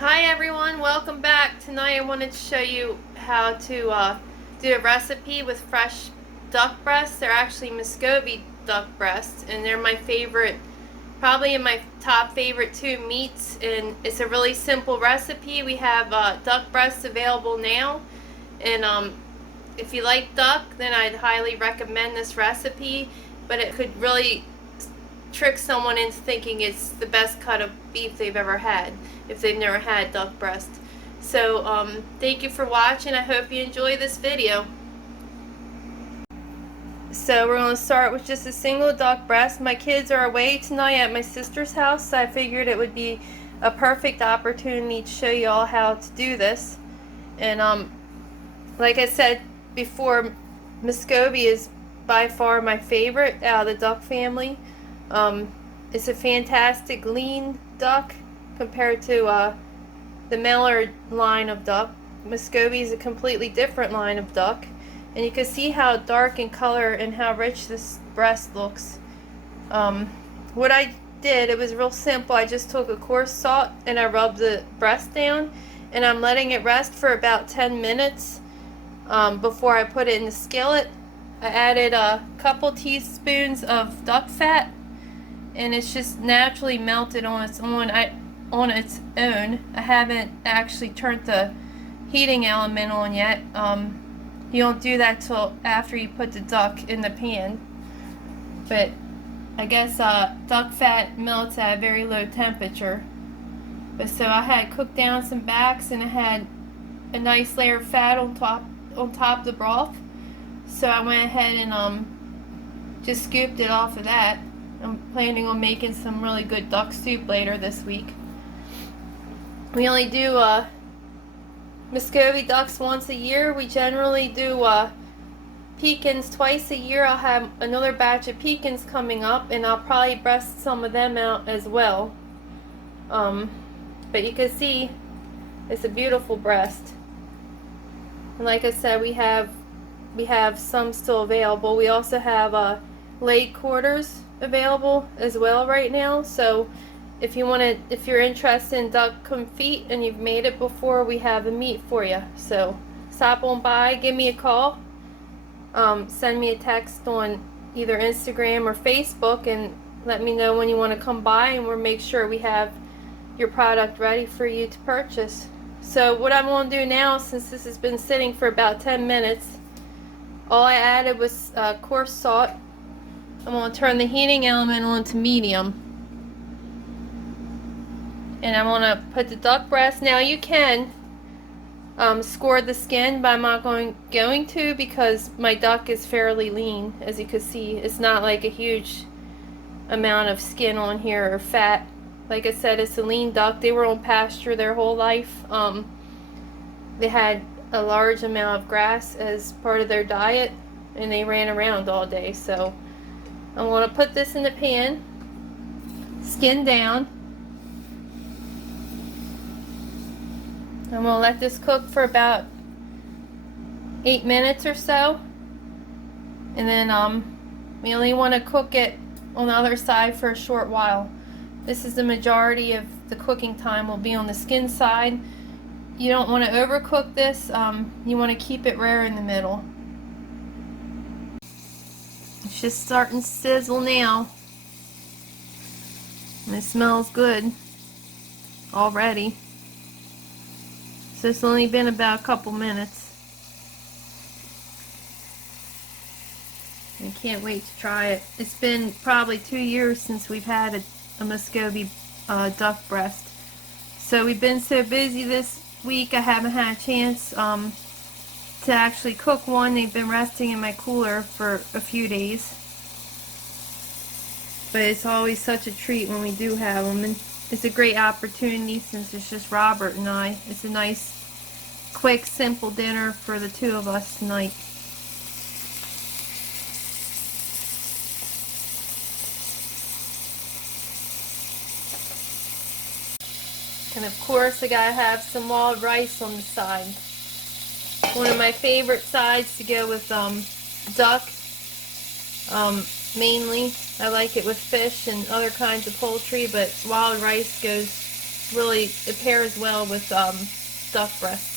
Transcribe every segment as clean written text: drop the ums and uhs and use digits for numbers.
Hi everyone, welcome back. Tonight I wanted to show you how to do a recipe with fresh duck breasts. They're actually muscovy duck breasts, and they're my favorite, probably in my top favorite two meats, and it's a really simple recipe. We have duck breasts available now, and if you like duck, then I'd highly recommend this recipe, but it could really trick someone into thinking it's the best cut of beef they've ever had if they've never had duck breast. So thank you for watching. I hope you enjoy this video. So we're going to start with just a single duck breast. My kids are away tonight at my sister's house, so I figured it would be a perfect opportunity to show you all how to do this. And like I said before, muscovy is by far my favorite out of the duck family. It's a fantastic lean duck compared to the Mallard line of duck. Muscovy is a completely different line of duck, and you can see how dark in color and how rich this breast looks. What I did, it was real simple. I just took a coarse salt and I rubbed the breast down, and I'm letting it rest for about 10 minutes before I put it in the skillet. I added a couple teaspoons of duck fat, and it's just naturally melted on its own. I haven't actually turned the heating element on yet. You don't do that till after you put the duck in the pan. But I guess duck fat melts at a very low temperature. But so I had cooked down some backs, and I had a nice layer of fat on top of the broth. So I went ahead and just scooped it off of that. I'm planning on making some really good duck soup later this week. We only do muscovy ducks once a year. We generally do pecans twice a year. I'll have another batch of pecans coming up, and I'll probably breast some of them out as well. But you can see it's a beautiful breast. And like I said, we have some still available. We also have leg quarters available as well right now. So if you're interested in duck confit and you've made it before, we have the meat for you. So stop on by, give me a call, send me a text on either Instagram or Facebook, and let me know when you want to come by, and we'll make sure we have your product ready for you to purchase. So what I'm going to do now, since this has been sitting for about 10 minutes, all I added was coarse salt. I'm going to turn the heating element on to medium. And I'm going to put the duck breast. Now you can score the skin, but I'm not going to, because my duck is fairly lean. As you can see, it's not like a huge amount of skin on here or fat. Like I said, it's a lean duck. They were on pasture their whole life. They had a large amount of grass as part of their diet, and they ran around all day. So I'm going to put this in the pan, skin down. I'm going to let this cook for about 8 minutes or so, and then we only want to cook it on the other side for a short while. This is the majority of the cooking time will be on the skin side. You don't want to overcook this. You want to keep it rare in the middle. It's just starting to sizzle now. And it smells good already. So it's only been about a couple minutes. I can't wait to try it. It's been probably 2 years since we've had a muscovy duck breast. So we've been so busy this week, I haven't had a chance to actually cook one. They've been resting in my cooler for a few days. But it's always such a treat when we do have them. And it's a great opportunity since it's just Robert and I. It's a nice, quick, simple dinner for the two of us tonight. And of course, I gotta have some wild rice on the side. One of my favorite sides to go with duck. Mainly, I like it with fish and other kinds of poultry, but wild rice goes really, it pairs well with duck breast.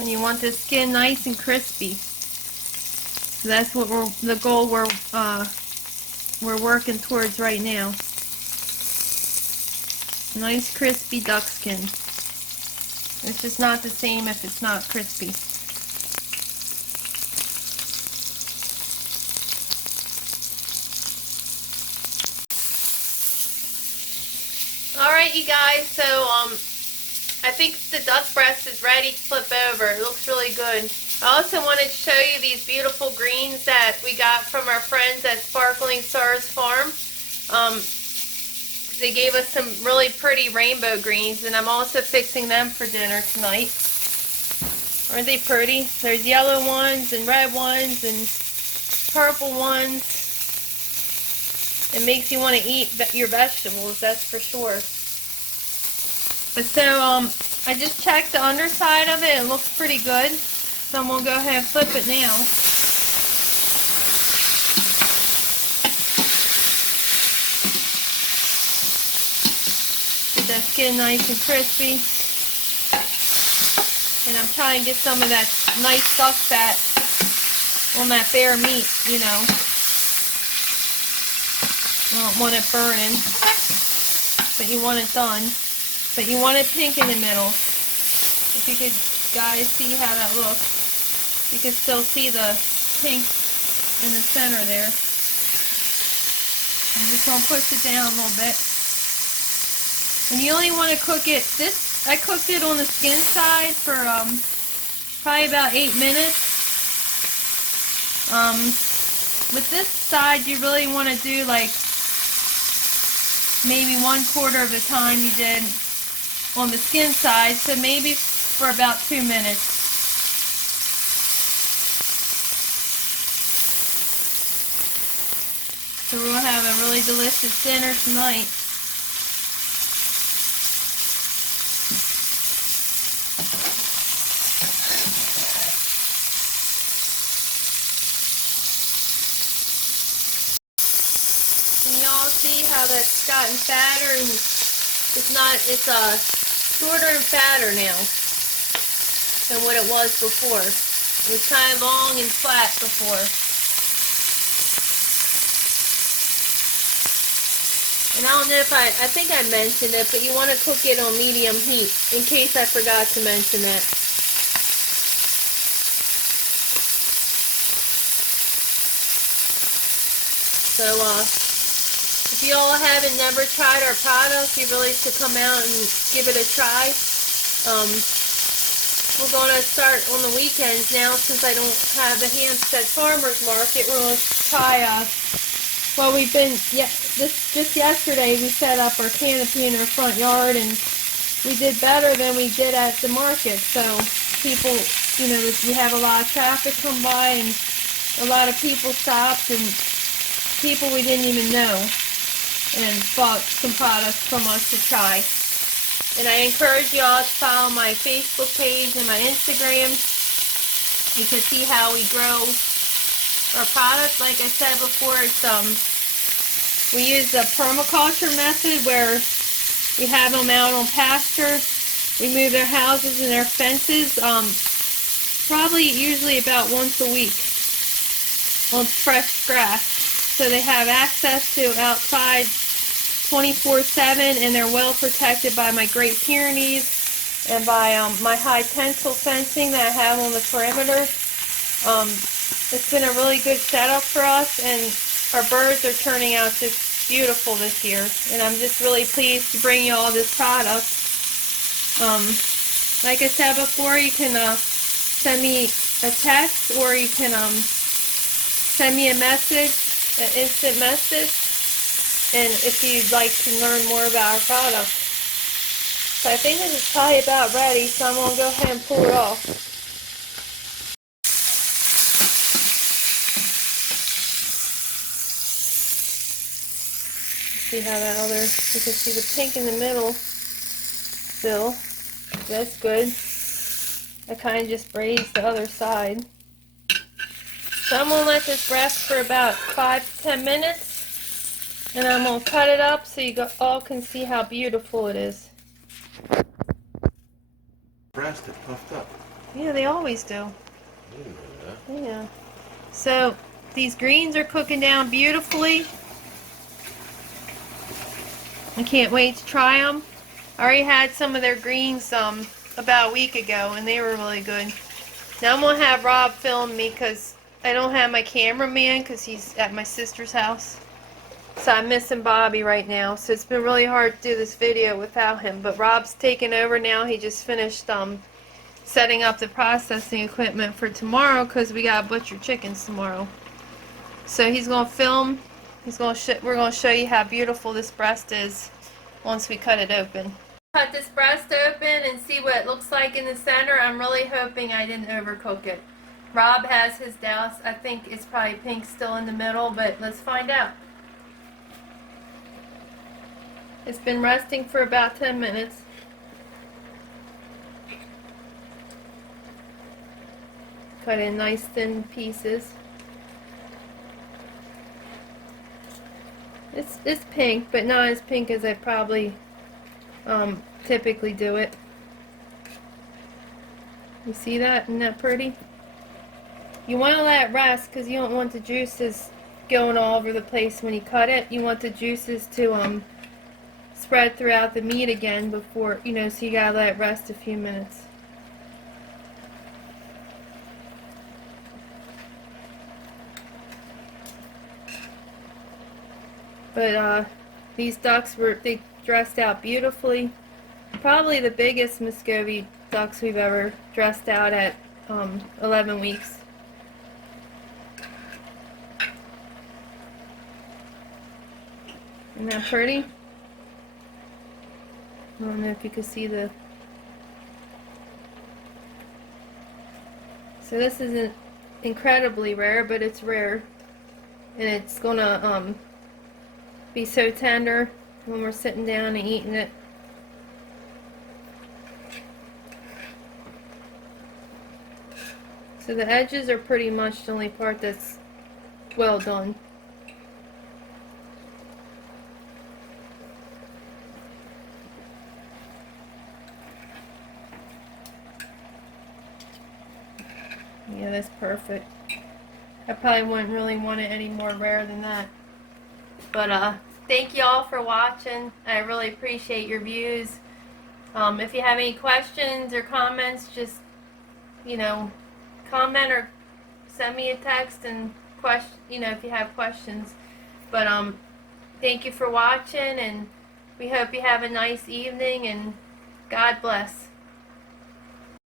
And you want the skin nice and crispy. So that's what the goal we're working towards right now. Nice crispy duck skin. It's just not the same if it's not crispy. Alright, you guys, so I think the duck breast is ready to flip over. It looks really good. I also wanted to show you these beautiful greens that we got from our friends at Sparkling Stars Farm. They gave us some really pretty rainbow greens, and I'm also fixing them for dinner tonight. Aren't they pretty? There's yellow ones and red ones and purple ones. It makes you want to eat your vegetables, that's for sure. But so, I just checked the underside of it. It looks pretty good. So I'm going to go ahead and flip it now. Get that skin nice and crispy. And I'm trying to get some of that nice duck fat on that bare meat, you know. I don't want it burning, but you want it done. But you want it pink in the middle. If you could, guys, see how that looks. You can still see the pink in the center there. I'm just going to push it down a little bit. And you only want to cook it, I cooked it on the skin side for probably about 8 minutes. With this side, you really want to do like maybe 1/4 of the time you did on the skin side, so maybe for about 2 minutes. So we'll have a really delicious dinner tonight. Can y'all see how that's gotten fatter, and it's shorter and fatter now than what it was before. It was kind of long and flat before. And I don't know if I think I mentioned it, but you want to cook it on medium heat, in case I forgot to mention that. So, if you all haven't never tried our product, you really should come out and give it a try. We're going to start on the weekends now, since I don't have the Hampstead Farmers Market. We're going to try, well, we've been, just yesterday we set up our canopy in our front yard, and we did better than we did at the market. So people, you know, we have a lot of traffic come by, and a lot of people stopped, and people we didn't even know, and bought some products from us to try. And I encourage y'all to follow my Facebook page and my Instagram. You can see how we grow our products. Like I said before, it's we use the permaculture method, where we have them out on pasture. We move their houses and their fences usually about once a week on fresh grass. So they have access to outside 24/7, and they're well protected by my Great Pyrenees and by my high tensile fencing that I have on the perimeter. It's been a really good setup for us, and our birds are turning out just beautiful this year, and I'm just really pleased to bring you all this product. Like I said before, you can send me a text, or you can send me a message, an instant message, and if you'd like to learn more about our product. So I think this is probably about ready, so I'm going to go ahead and pull it off. See how that other, you can see the pink in the middle still. That's good. I kind of just braised the other side. So I'm going to let this rest for about 5 to 10 minutes. And I'm going to cut it up so you all can see how beautiful it is. Breast it puffed up. Yeah, they always do. I didn't know that. Yeah. So these greens are cooking down beautifully. I can't wait to try them. I already had some of their greens about a week ago, and they were really good. Now I'm going to have Rob film me because I don't have my cameraman because he's at my sister's house. So I'm missing Bobby right now. So it's been really hard to do this video without him. But Rob's taking over now. He just finished setting up the processing equipment for tomorrow because we got butcher chickens tomorrow. So he's going to film. We're going to show you how beautiful this breast is once we cut it open. Cut this breast open and see what it looks like in the center. I'm really hoping I didn't overcook it. Rob has his doubts. I think it's probably pink still in the middle, but let's find out. It's been resting for about 10 minutes. Cut in nice thin pieces. It's pink, but not as pink as I probably typically do it. You see that? Isn't that pretty? You want to let it rest because you don't want the juices going all over the place when you cut it. You want the juices to spread throughout the meat again before, so you gotta let it rest a few minutes. But these ducks they dressed out beautifully. Probably the biggest muscovy ducks we've ever dressed out at 11 weeks. Isn't that pretty? I don't know if you can see the... So this isn't incredibly rare, but it's rare. And it's gonna be so tender when we're sitting down and eating it. So the edges are pretty much the only part that's well done. Yeah, that's perfect. I probably wouldn't really want it any more rare than that. But thank you all for watching. I really appreciate your views. If you have any questions or comments, just comment or send me a text and if you have questions. But thank you for watching, and we hope you have a nice evening, and God bless.